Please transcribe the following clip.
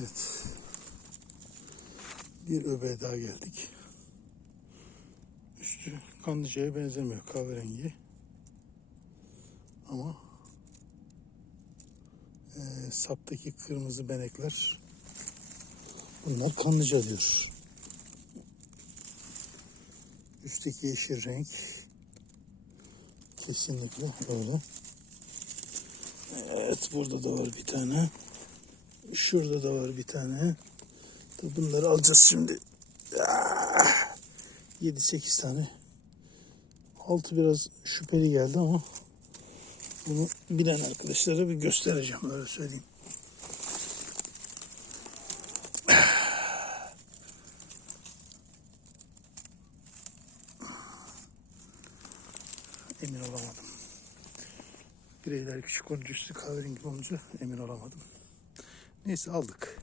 Evet. Bir öbeğe daha geldik. Üstü kanlıcaya benzemiyor kahverengi. Ama eee, saptaki kırmızı benekler bunlar kanlıca diyor. Üstteki yeşil renk kesinlikle öyle. Evet burada da var bir tane. Şurada da var bir tane. Bunları alacağız şimdi. Ah! 7-8 tane. Altı biraz şüpheli geldi ama bunu bilen arkadaşlara bir göstereceğim öyle söyleyeyim. Emin olamadım. Bireyler küçük olunca üstü kahverengi olunca emin olamadım. Neyse aldık.